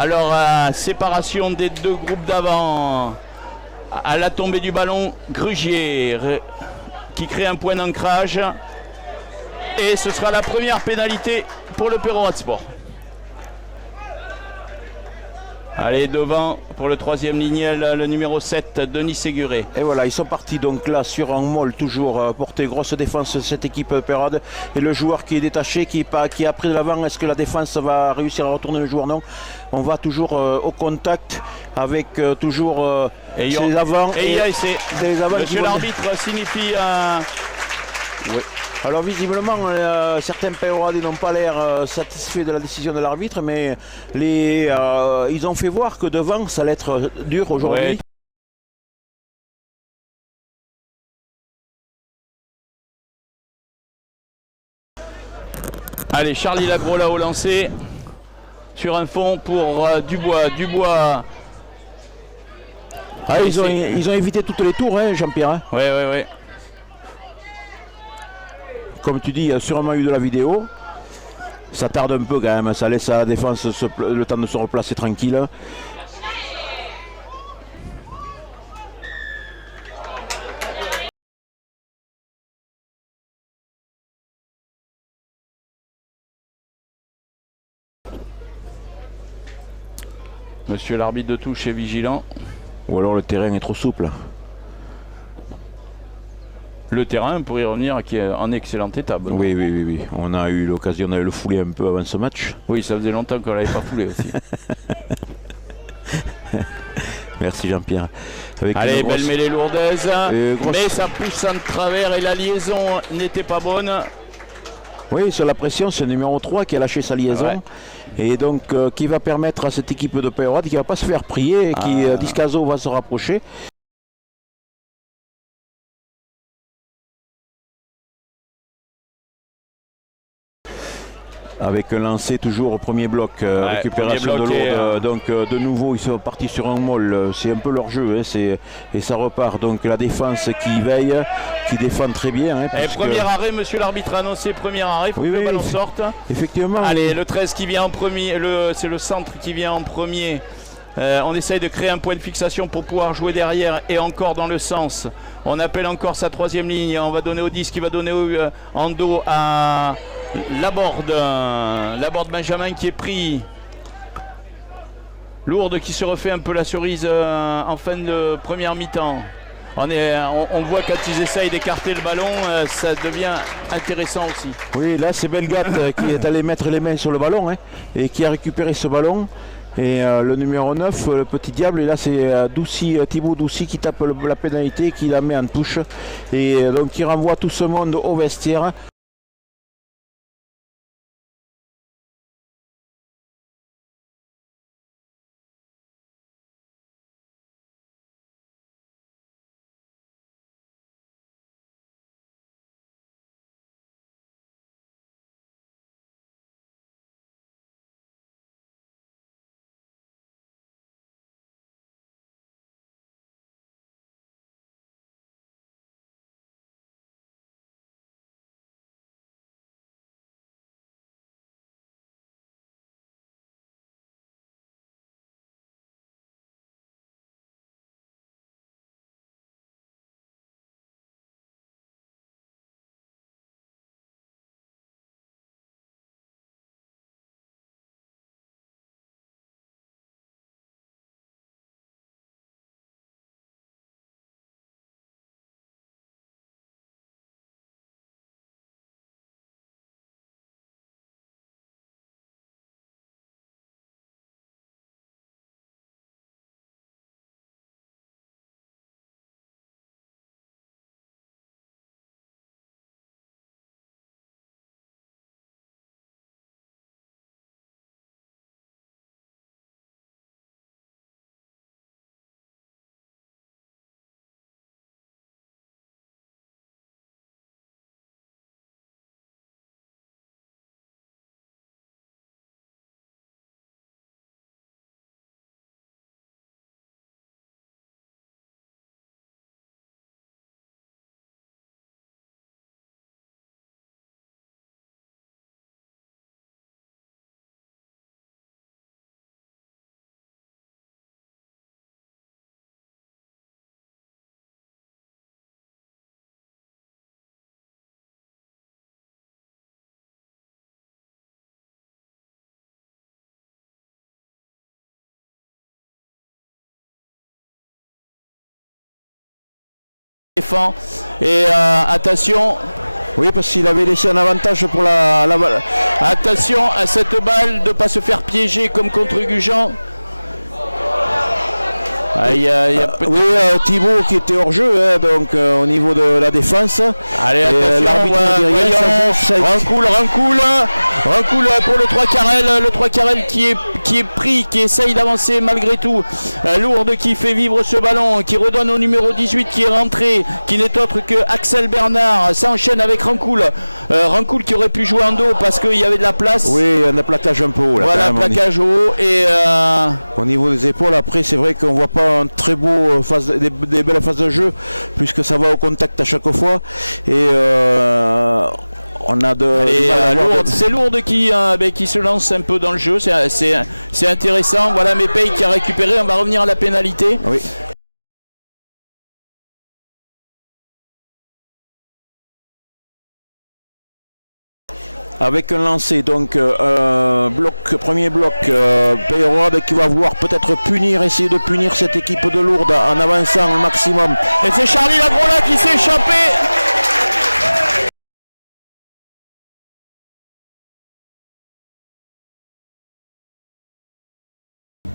Alors, séparation des deux groupes d'avant. À la tombée du ballon, Grugier qui crée un point d'ancrage. Et ce sera la première pénalité pour le Peyrehorade Sport. Allez, devant pour le troisième lignel, le numéro 7, Denis Séguré. Et voilà, ils sont partis donc là sur un molle, toujours porté grosse défense cette équipe Peyrehorade. Et le joueur qui est détaché, qui a pris de l'avant, est-ce que la défense va réussir à retourner le joueur? Non. On va toujours au contact avec toujours ses avants. Et il y a essai. Monsieur l'arbitre signifie... Oui. Alors visiblement, certains Peyrehoradais n'ont pas l'air satisfaits de la décision de l'arbitre, mais ils ont fait voir que devant, ça allait être dur aujourd'hui. Ouais. Allez, Charlie Lagros là au lancer, sur un fond pour Dubois. Dubois. Ah, ils ont évité toutes les tours, hein, Jean-Pierre. Hein. Oui, oui, oui. Comme tu dis, sûrement eu de la vidéo. Ça tarde un peu quand même, ça laisse à la défense le temps de se replacer tranquille. Monsieur l'arbitre de touche est vigilant. Ou alors le terrain est trop souple. Le terrain, pour y revenir, qui est en excellent état. Oui, oui, oui, oui. On a eu l'occasion d'aller le fouler un peu avant ce match. Oui, ça faisait longtemps qu'on ne l'avait pas foulé aussi. Merci Jean-Pierre. Allez, belle mêlée lourdaise. Mais ça pousse en travers et la liaison n'était pas bonne. Oui, sur la pression, c'est le numéro 3 qui a lâché sa liaison. Ouais. Et donc, qui va permettre à cette équipe de Peyrehorade qui ne va pas se faire prier et qui, Discaso va se rapprocher. Avec un lancer toujours au premier bloc, récupération de lourde. Donc de nouveau ils sont partis sur un molle, c'est un peu leur jeu, hein, et ça repart. Donc la défense qui veille, qui défend très bien. Hein, premier arrêt, monsieur l'arbitre a annoncé premier arrêt, il faut que le ballon sorte. Effectivement. Allez, le 13 qui vient en premier, c'est le centre qui vient en premier. On essaye de créer un point de fixation pour pouvoir jouer derrière et encore dans le sens. On appelle encore sa troisième ligne, on va donner au 10 qui va donner en dos à... Laborde Benjamin qui est pris. Lourde qui se refait un peu la cerise en fin de première mi-temps. On voit quand ils essayent d'écarter le ballon, ça devient intéressant aussi. Oui, là c'est Belgat qui est allé mettre les mains sur le ballon, hein, et qui a récupéré ce ballon. Et le numéro 9, le petit diable, et là c'est Thibaut Doucy qui tape la pénalité, qui la met en touche. Et donc qui renvoie tout ce monde au vestiaire. défend. Et attention. Oui, parce qu'il avait laissé un avantage pour la balle. Attention à cette balle de ne pas se faire piéger comme contre Gujan. Oui, Thibaut qui était hors jeu, hein, donc au niveau de la défense. Allez, attention, Rancoul pour le 3 Carrel qui est pris, qui essaye d'avancer malgré tout. Lourde qui fait vivre ce ballon, qui redonne au numéro 18 qui est rentré, qui n'est autre que Axel Bernard. Ça enchaîne avec Rancoul. Rancoul qui aurait pu jouer en dos parce qu'il y avait de la place. Oui, un plaquage un peu haut. Là, voilà, un plaquage haut. Et au niveau des épaules, après, c'est vrai qu'on voit pas un très beau des belles phases de jeu, puisque ça va au contact à chaque fois. Et on a c'est Lourde qui se lance un peu dans le jeu. C'est intéressant. Voilà Mépey qui a récupéré. On va revenir à la pénalité. Oui. Avec un lancer, donc premier bloc, Peyrod qui va vouloir peut-être essayer de punir cette équipe de Lourdes en avançant au maximum. Et c'est Charlie Lagrola qui s'est échappé.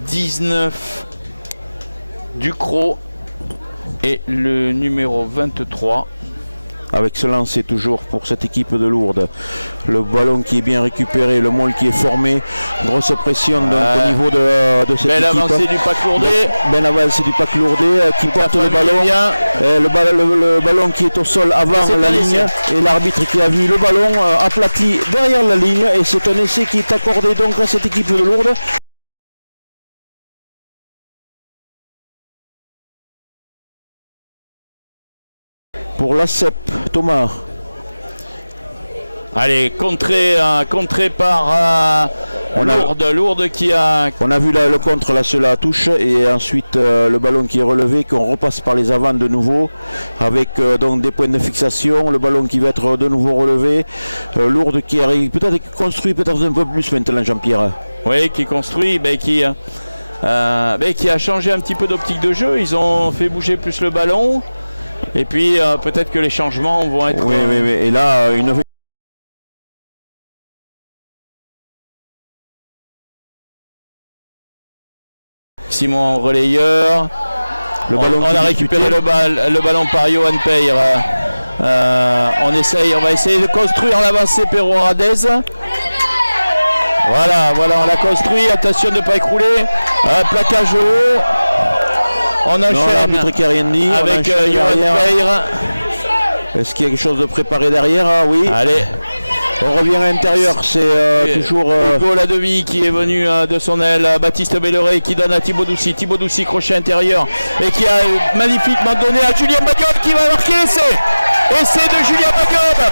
« 19 Ducrot et le numéro 23. Avec ce lancer toujours pour cette équipe de Lourdes. Le ballon qui est bien récupéré, le môle qui est formé. Grosse pression donc, au niveau de cette belle équipe. Avancée du pack lourdais. Belle avancée du pack lourdais qui porte le ballon. Le ballon qui est au sol avant la ligne. Et l'arbitre qui a vu le ballon aplati derrière la ligne. Et c'est un essai qui est accordé donc à cette équipe de Lourdes. Pour l'ACEP, Thomas. Allez, contré par Lourde qui a... On a vu le contre, là, cela touche. Et ensuite, le ballon qui est relevé, qu'on repasse par les avants de nouveau. Avec donc des points de fixation. Le ballon qui va être de nouveau relevé. Lourde qui arrive, peut-être construit peut-être un peu plus maintenant, Jean-Pierre. Oui, qui construit, qui a changé un petit peu d'optique de jeu. Ils ont fait bouger plus le ballon. Et puis peut-être que les changements vont être... Oui. Et là, Simon relayeur. On a récupéré le ballon par Johan Peyre. On va essayer de construire l'avancée Perro-Radez. Voilà, on l'a construit. Attention de ne pas écrouler. Plaquage haut. On enchaîne avec Johan Peyre. Est-ce qu'il y a quelque chose de préparé derrière? Oui. Allez. On revient à l'intérieur, c'est toujours... Hugo Ladevie qui est venu de son aile, Baptiste Belleret qui donne à Thibaut Doucy, crochet intérieur, et qui a magnifiquement donné à Julien Bagot qui va marquer l'essai. Essai de Julien Bagot.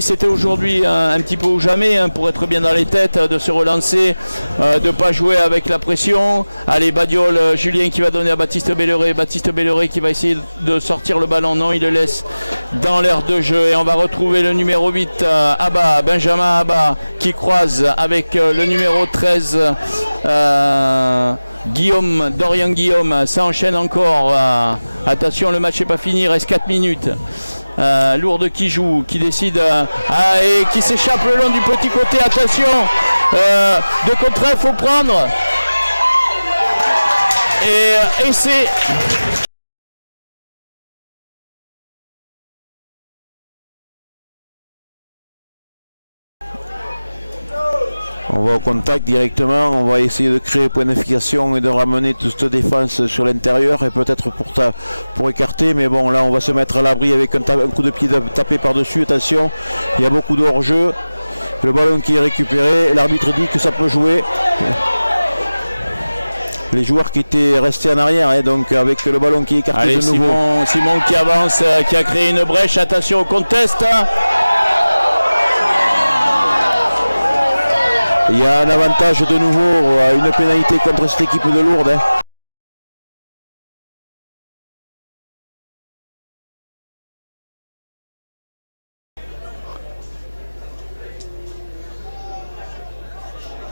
C'était aujourd'hui un petit peu ou jamais pour être bien dans les têtes, de se relancer, de ne pas jouer avec la pression. Allez, Badiol, Julien qui va donner à Baptiste Belleret qui va essayer de sortir le ballon. Non, il le laisse dans l'aire de jeu et on va retrouver le numéro 8, Benjamin Abba qui croise avec le numéro 13, Dorian Guillaume. Ça enchaîne encore. Attention, le match n'est pas fini, il reste 4 minutes. Lourde qui joue, qui décide et qui s'échappe le long du petit côté. Attention, de contrat il faut prendre et c'est... On va au contact directement, on va essayer de créer point d'efficacité et de ramener toute cette défense sur l'intérieur et peut-être pour écarter, mais bon là on va se mettre à l'abri avec un coup de pied tapé par-dessus. Attention, il y a beaucoup de hors-jeu, le ballon qui est récupéré, l'arbitre dit que ça peut jouer. Les joueurs qui étaient restés en arrière, donc avec le ballon qui est écarté. Allez, de nouveau. Simon qui avance, qui a créé une brèche, attention au contest. Il y a un avantage de nouveau, une pénalité contre cette équipe de Lourdes.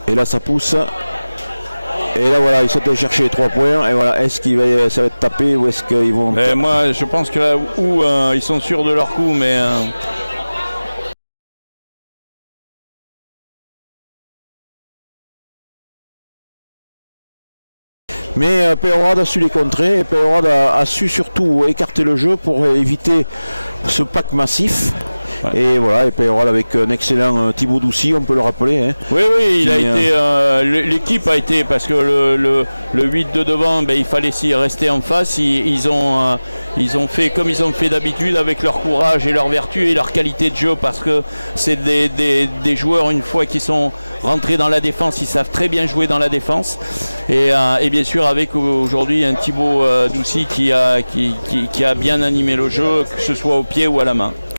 Et là ça pousse. Et là voilà, ils sont allés chercher les 3 points. Et voilà, est-ce que ça va être tapé ou est-ce qu'ils vont... Moi je pense que là où ils sont sûrs de leur coup, mais... Mais Peyrehorade a su les contrer et Peyrehorade a su surtout écarter le jeu pour éviter ce pack massif. Ouais. Et voilà, et Peyrehorade avec un excellent Thibaut Doucy, on peut le rappeler. Hein. Oui, il a été. L'équipe a été, parce que le 8 de devant, il fallait s'y rester en face. Ils ont fait comme ils ont fait d'habitude, avec leur courage et leur vertu et leur qualité de jeu, parce que c'est des joueurs, une fois qu'ils sont rentrés dans la défense, ils savent très bien jouer dans la défense. Et bien sûr, avec aujourd'hui un Thibaut Doucy qui a bien animé le jeu, que ce soit au pied ou à la main.